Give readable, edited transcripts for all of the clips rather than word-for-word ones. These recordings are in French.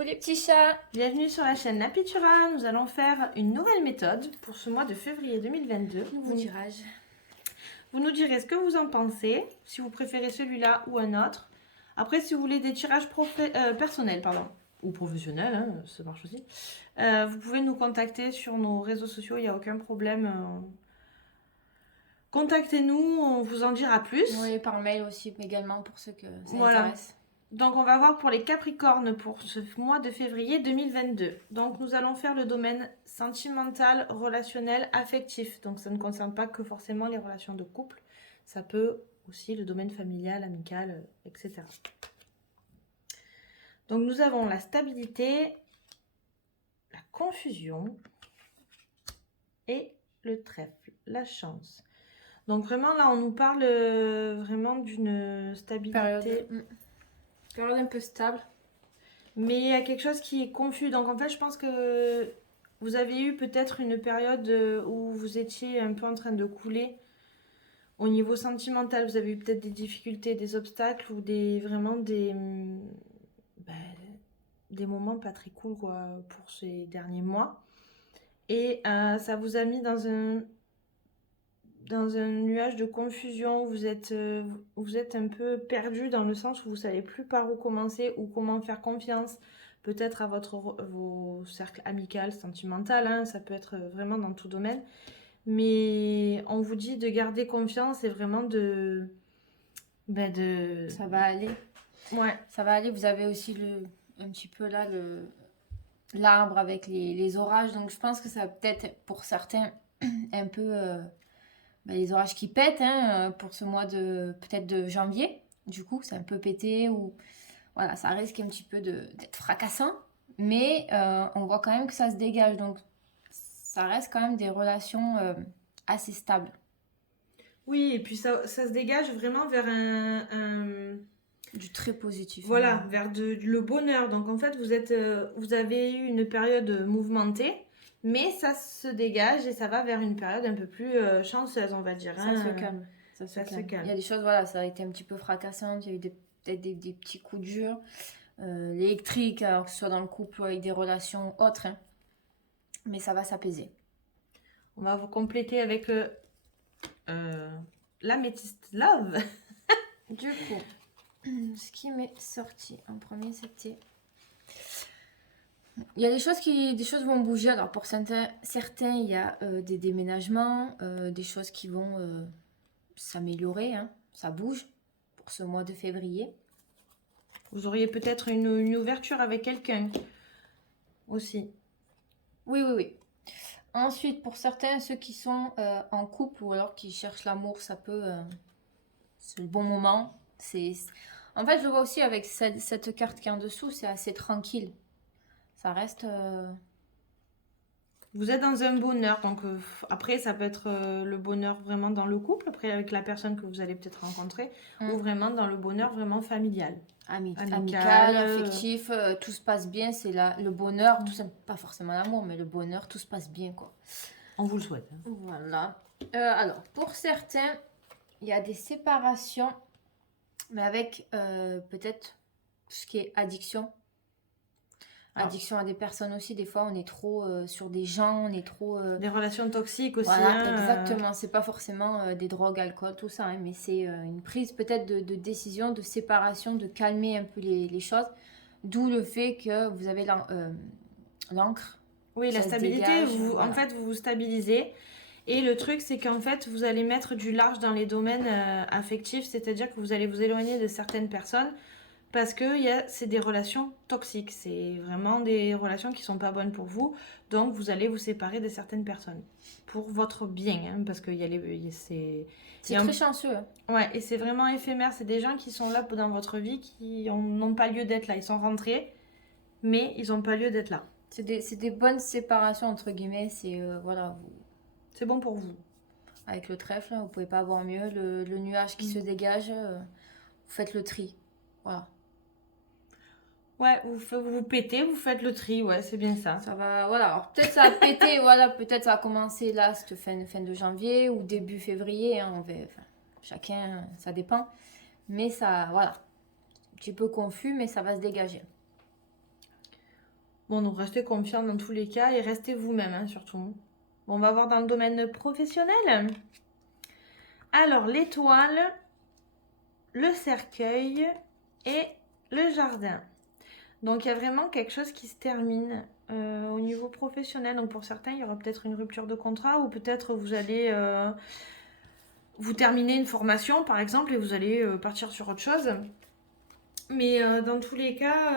Coucou les petits chats. Bienvenue sur la chaîne Napitura. Nous allons faire une nouvelle méthode pour ce mois de février 2022. Nouveau tirage. Vous nous direz ce que vous en pensez, si vous préférez celui-là ou un autre. Après, si vous voulez des tirages personnels, ou professionnels, hein, ça marche aussi, vous pouvez nous contacter sur nos réseaux sociaux, il n'y a aucun problème. Contactez-nous, on vous en dira plus. Oui, par mail aussi également pour ceux que ça intéresse. Donc, on va voir pour les Capricornes pour ce mois de février 2022. Donc, nous allons faire le domaine sentimental, relationnel, affectif. Donc, ça ne concerne pas que forcément les relations de couple. Ça peut aussi le domaine familial, amical, etc. Donc, nous avons la stabilité, la confusion et le trèfle, la chance. Donc, vraiment, là, on nous parle vraiment d'une stabilité... Période un peu stable. Mais il y a quelque chose qui est confus. Donc en fait, je pense que vous avez eu peut-être une période où vous étiez un peu en train de couler. Au niveau sentimental, vous avez eu peut-être des difficultés, des obstacles ou vraiment des moments pas très cool quoi, pour ces derniers mois. Et ça vous a mis dans un nuage de confusion, vous êtes un peu perdu dans le sens où vous ne savez plus par où commencer ou comment faire confiance, peut-être à vos cercles amicaux, sentimentaux, hein, ça peut être vraiment dans tout domaine. Mais on vous dit de garder confiance et vraiment Ça va aller. Ouais. Ça va aller, vous avez aussi un petit peu là l'arbre avec les orages, donc je pense que ça va peut-être pour certains un peu... les orages qui pètent pour ce mois peut-être de janvier. Du coup, c'est un peu pété ou voilà, ça risque un petit peu d'être fracassant. Mais on voit quand même que ça se dégage. Donc, ça reste quand même des relations assez stables. Oui, et puis ça se dégage vraiment vers du très positif. Voilà, vers le bonheur. Donc en fait, vous avez eu une période mouvementée. Mais ça se dégage et ça va vers une période un peu plus chanceuse, on va dire. Ça se calme. Ça se calme. Il y a des choses, voilà, ça a été un petit peu fracassant. Il y a eu peut-être des petits coups durs. L'électrique, alors que ce soit dans le couple ou avec des relations autres. Hein. Mais ça va s'apaiser. On va vous compléter avec l'améthyste love. Du coup, ce qui m'est sorti en premier, c'était... Il y a des choses vont bouger. Alors pour certains il y a des déménagements, des choses qui vont s'améliorer. Hein. Ça bouge pour ce mois de février. Vous auriez peut-être une ouverture avec quelqu'un aussi. Oui. Ensuite, pour certains, ceux qui sont en couple ou alors qui cherchent l'amour, ça peut... c'est le bon moment. En fait, je le vois aussi avec cette carte qui est en dessous, c'est assez tranquille. Ça reste... Vous êtes dans un bonheur, donc après ça peut être le bonheur vraiment dans le couple, après avec la personne que vous allez peut-être rencontrer, ou vraiment dans le bonheur vraiment familial. Amical, affectif, tout se passe bien, c'est le bonheur, tout ça, pas forcément l'amour, mais le bonheur, tout se passe bien quoi. On vous le souhaite. Hein. Voilà. Alors, pour certains, il y a des séparations, mais avec peut-être ce qui est addiction. Addiction à des personnes aussi, des fois on est trop sur des gens, on est trop... Des relations toxiques aussi. Voilà, exactement, c'est pas forcément des drogues, alcool, tout ça, hein, mais c'est une prise peut-être de décision, de séparation, de calmer un peu les choses, d'où le fait que vous avez l'encre. Oui, la stabilité, en fait vous vous stabilisez. Et le truc, c'est qu'en fait, vous allez mettre du large dans les domaines affectifs, c'est-à-dire que vous allez vous éloigner de certaines personnes parce que c'est des relations toxiques. C'est vraiment des relations qui ne sont pas bonnes pour vous. Donc, vous allez vous séparer de certaines personnes pour votre bien. Hein, parce que c'est très chanceux. Ouais, et c'est vraiment éphémère. C'est des gens qui sont là dans votre vie qui n'ont pas lieu d'être là. Ils sont rentrés, mais ils n'ont pas lieu d'être là. C'est des bonnes séparations, entre guillemets. C'est voilà, c'est bon pour vous. Avec le trèfle, vous pouvez pas avoir mieux. Le nuage qui se dégage, vous faites le tri. Voilà. Ouais, vous pétez, vous faites le tri, ouais, c'est bien ça. Ça va, voilà. Alors, peut-être ça a pété, voilà, peut-être ça a commencé là, cette fin de janvier ou début février. Hein, chacun, ça dépend. Mais ça, voilà. Un petit peu confus, mais ça va se dégager. Bon, donc restez confiant dans tous les cas et restez vous-même, hein, surtout. Bon, on va voir dans le domaine professionnel. Alors, l'étoile, le cercueil et le jardin. Donc, il y a vraiment quelque chose qui se termine au niveau professionnel. Donc, pour certains, il y aura peut-être une rupture de contrat ou peut-être vous allez vous terminer une formation, par exemple, et vous allez partir sur autre chose. Mais dans tous les cas,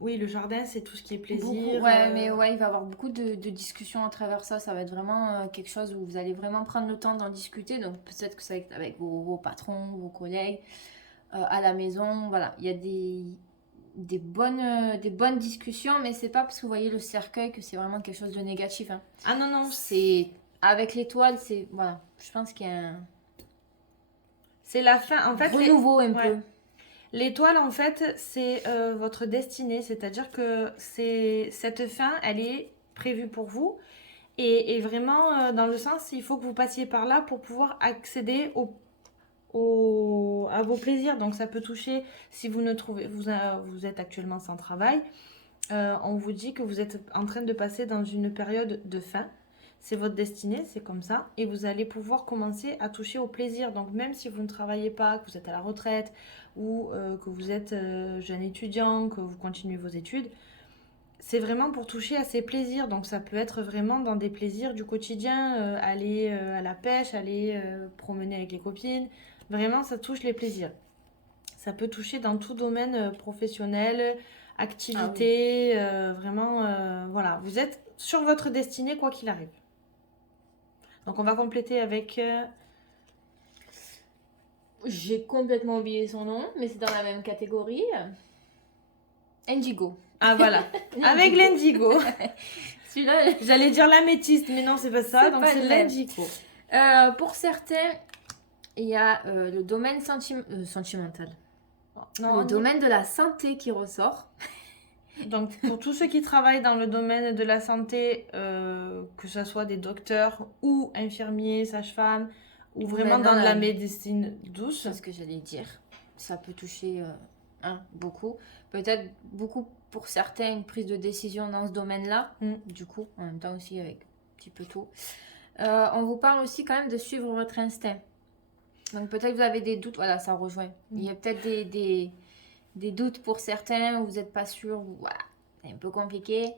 oui, le jardin, c'est tout ce qui est plaisir. Mais ouais, il va y avoir beaucoup de discussions à travers ça. Ça va être vraiment quelque chose où vous allez vraiment prendre le temps d'en discuter. Donc peut-être que ça va être avec vos patrons, vos collègues, à la maison. Voilà, il y a des bonnes discussions, mais c'est pas parce que vous voyez le cercueil que c'est vraiment quelque chose de négatif. Hein. Ah non, non. C'est avec l'étoile, c'est... Voilà, je pense qu'il y a un... C'est la fin, en fait. Renouveau un peu. L'étoile, en fait, c'est votre destinée. C'est-à-dire que cette fin, elle est prévue pour vous. Et vraiment, dans le sens, il faut que vous passiez par là pour pouvoir accéder à vos plaisirs. Donc, ça peut toucher, si vous êtes actuellement sans travail, on vous dit que vous êtes en train de passer dans une période de fin. C'est votre destinée, c'est comme ça. Et vous allez pouvoir commencer à toucher au plaisir. Donc même si vous ne travaillez pas, que vous êtes à la retraite ou que vous êtes jeune étudiant, que vous continuez vos études, c'est vraiment pour toucher à ces plaisirs. Donc ça peut être vraiment dans des plaisirs du quotidien, aller à la pêche, aller promener avec les copines. Vraiment, ça touche les plaisirs. Ça peut toucher dans tout domaine professionnel, activité, vraiment, voilà. Vous êtes sur votre destinée quoi qu'il arrive. Donc on va compléter avec... J'ai complètement oublié son nom, mais c'est dans la même catégorie. Indigo. Ah voilà, avec l'indigo. Celui-là... J'allais dire l'améthyste, mais non, c'est pas ça, donc c'est l'indigo. Pour certains, il y a le domaine sentimental. Le domaine de la santé qui ressort. Donc pour tous ceux qui travaillent dans le domaine de la santé, que ce soit des docteurs ou infirmiers, sages-femmes, ou vraiment dans la médecine douce. C'est ce que j'allais dire. Ça peut toucher beaucoup. Peut-être beaucoup pour certains, une prise de décision dans ce domaine-là. Du coup, en même temps aussi avec un petit peu tout. On vous parle aussi quand même de suivre votre instinct. Donc peut-être que vous avez des doutes. Voilà, ça rejoint. Il y a peut-être des doutes pour certains, où vous n'êtes pas sûr, voilà, c'est un peu compliqué.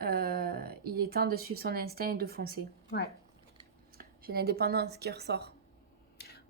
Il est temps de suivre son instinct et de foncer. Ouais. J'ai l'indépendance qui ressort.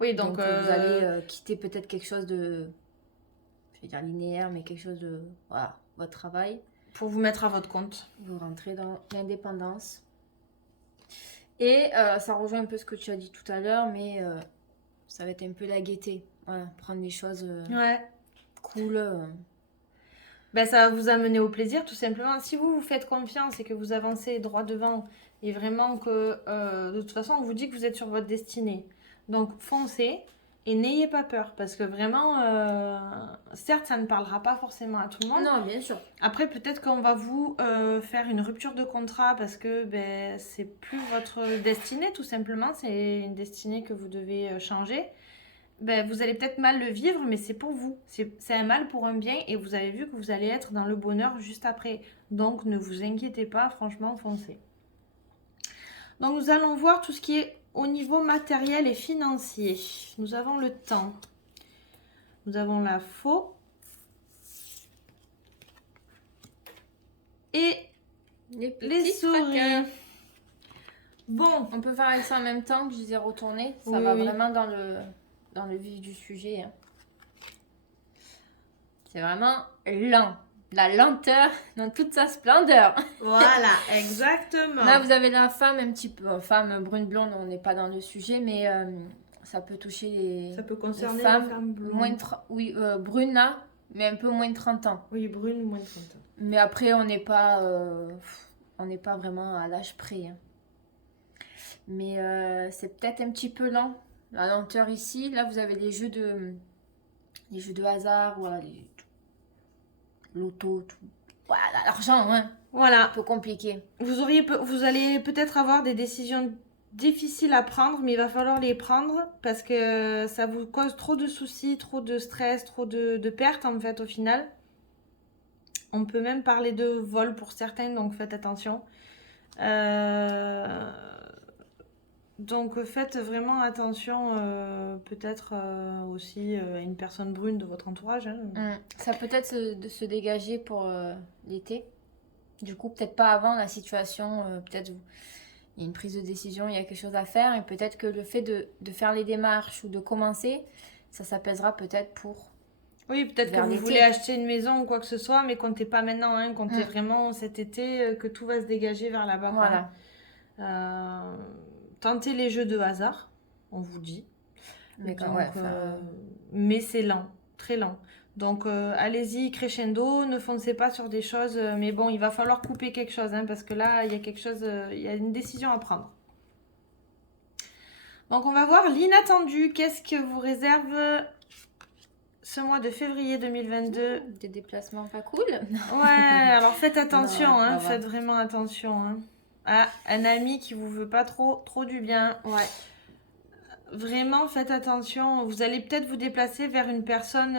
Oui, donc vous allez quitter peut-être quelque chose de, je vais dire linéaire, mais quelque chose de, voilà, votre travail. Pour vous mettre à votre compte. Vous rentrez dans l'indépendance. Et ça rejoint un peu ce que tu as dit tout à l'heure, mais ça va être un peu la gaieté. Voilà, prendre les choses... cool. Ben, ça va vous amener au plaisir tout simplement. Si vous vous faites confiance et que vous avancez droit devant et vraiment que de toute façon on vous dit que vous êtes sur votre destinée. Donc foncez et n'ayez pas peur parce que vraiment certes ça ne parlera pas forcément à tout le monde. Non, bien sûr. Après peut-être qu'on va vous faire une rupture de contrat parce que ben, c'est plus votre destinée tout simplement. C'est une destinée que vous devez changer. Ben, vous allez peut-être mal le vivre, mais c'est pour vous. C'est un mal pour un bien et vous avez vu que vous allez être dans le bonheur juste après. Donc, ne vous inquiétez pas, franchement, foncez. Donc, nous allons voir tout ce qui est au niveau matériel et financier. Nous avons le temps. Nous avons la faux. Et les souris. Bon, on peut faire avec ça en même temps que je les ai retournés. Ça va vraiment dans le vif du sujet. Hein. C'est vraiment lent. La lenteur dans toute sa splendeur. Voilà, exactement. Là, vous avez la femme un petit peu... femme brune blonde, on n'est pas dans le sujet, mais ça peut toucher les ça peut concerner les femmes blondes. Brune là, mais un peu moins de 30 ans. Oui, brune, moins de 30 ans. Mais après, on n'est pas vraiment à l'âge près. Hein. Mais c'est peut-être un petit peu lent. La lenteur ici, là vous avez les jeux de hasard, voilà, l'auto, tout. Voilà, l'argent, hein. Voilà. Un peu compliqué. Vous allez peut-être avoir des décisions difficiles à prendre, mais il va falloir les prendre parce que ça vous cause trop de soucis, trop de stress, trop de pertes en fait au final. On peut même parler de vol pour certains, donc faites attention. Donc faites vraiment attention, peut-être aussi à une personne brune de votre entourage. Hein. Ça peut être de se dégager pour l'été. Du coup, peut-être pas avant la situation, peut-être il y a une prise de décision, il y a quelque chose à faire, et peut-être que le fait de faire les démarches ou de commencer, ça s'apaisera peut-être pour... Oui, peut-être que vous voulez acheter une maison ou quoi que ce soit, mais comptez pas maintenant, hein, comptez vraiment cet été que tout va se dégager vers là-bas. Voilà. Tentez les jeux de hasard, on vous dit. Mais, mais c'est lent, très lent. Donc allez-y crescendo, ne foncez pas sur des choses. Mais bon, il va falloir couper quelque chose, hein, parce que là, il y a quelque chose, il y a une décision à prendre. Donc on va voir l'inattendu. Qu'est-ce que vous réserve ce mois de février 2022? Des déplacements pas cool. Ouais, alors faites attention, non, faites vraiment attention. Hein. Ah, un ami qui vous veut pas trop du bien. Ouais. Vraiment, faites attention. Vous allez peut-être vous déplacer vers une personne,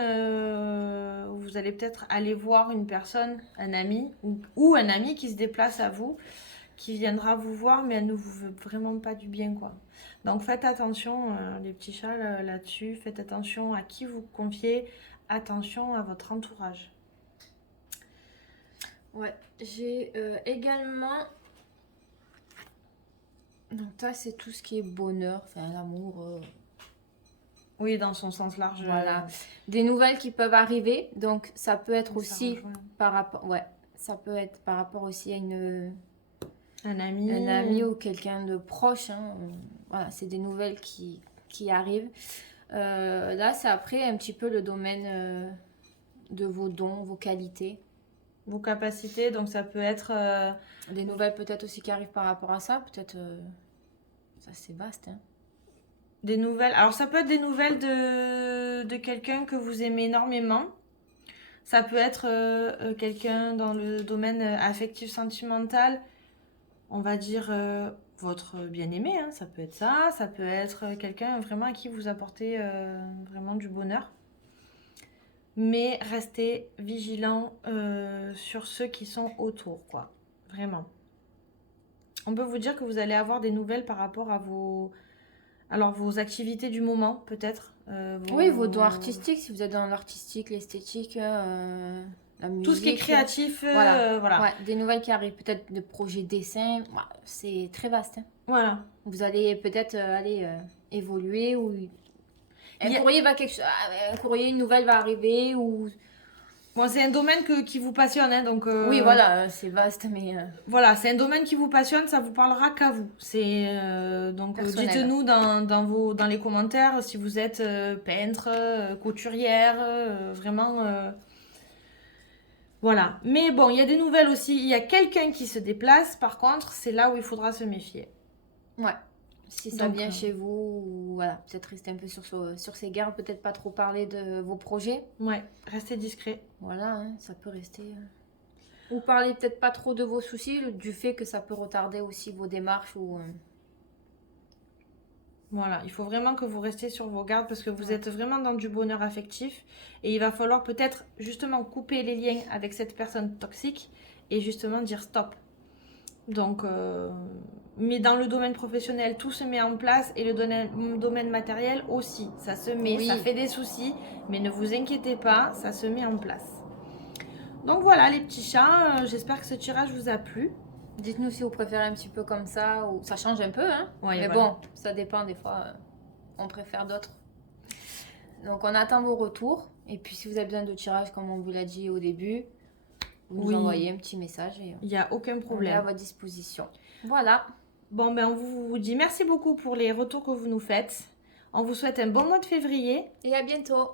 vous allez peut-être aller voir une personne, un ami, ou un ami qui se déplace à vous, qui viendra vous voir, mais elle ne vous veut vraiment pas du bien, quoi. Donc faites attention, les petits chats, là-dessus. Faites attention à qui vous confiez. Attention à votre entourage. Ouais, j'ai également... Donc ça, c'est tout ce qui est bonheur, enfin l'amour. Oui, dans son sens large. Voilà. Des nouvelles qui peuvent arriver. Donc ça peut être aussi par rapport... Ouais, ça peut être par rapport aussi à un ami. Un ami ou quelqu'un de proche. Hein. Voilà, c'est des nouvelles qui arrivent. Là, c'est après un petit peu le domaine de vos dons, vos qualités. Vos capacités, donc ça peut être... Des nouvelles peut-être aussi qui arrivent par rapport à ça, peut-être... ça, c'est vaste, hein. Des nouvelles... Alors, ça peut être des nouvelles de quelqu'un que vous aimez énormément. Ça peut être quelqu'un dans le domaine affectif sentimental. On va dire votre bien-aimé, hein, ça peut être ça. Ça peut être quelqu'un vraiment à qui vous apportez vraiment du bonheur. Mais restez vigilants sur ceux qui sont autour, quoi. Vraiment. On peut vous dire que vous allez avoir des nouvelles par rapport à vos activités du moment, peut-être. Oui, vos dons artistiques, si vous êtes dans l'artistique, l'esthétique, la musique. Tout ce qui est créatif, voilà. Ouais, des nouvelles qui arrivent, peut-être de projets dessins. C'est très vaste. Hein. Voilà. Vous allez peut-être évoluer ou... Un courrier, une nouvelle va arriver ou... Bon, c'est un domaine qui vous passionne, hein, donc... Oui, voilà, c'est vaste, mais... Voilà, c'est un domaine qui vous passionne, ça vous parlera qu'à vous. C'est donc dites-nous dans les commentaires si vous êtes peintre, couturière, vraiment... Voilà. Mais bon, il y a des nouvelles aussi. Il y a quelqu'un qui se déplace, par contre, c'est là où il faudra se méfier. Ouais. Si ça vient chez vous, voilà, peut-être rester un peu sur ses gardes, peut-être pas trop parler de vos projets. Ouais, restez discret. Voilà, hein, ça peut rester... Ou parler peut-être pas trop de vos soucis, du fait que ça peut retarder aussi vos démarches ou... Voilà, il faut vraiment que vous restiez sur vos gardes parce que vous êtes vraiment dans du bonheur affectif et il va falloir peut-être justement couper les liens avec cette personne toxique et justement dire stop. Donc, mais dans le domaine professionnel, tout se met en place et le domaine matériel aussi. Ça se met, ça fait des soucis, mais ne vous inquiétez pas, ça se met en place. Donc voilà les petits chats, j'espère que ce tirage vous a plu. Dites-nous si vous préférez un petit peu comme ça ou ça change un peu, hein. Ouais, mais bon, ça dépend des fois, on préfère d'autres. Donc on attend vos retours et puis si vous avez besoin de tirage comme on vous l'a dit au début, vous nous envoyez un petit message et il n'y a aucun problème. On est à votre disposition. Voilà. Bon, ben on vous dit merci beaucoup pour les retours que vous nous faites. On vous souhaite un bon mois de février. Et à bientôt.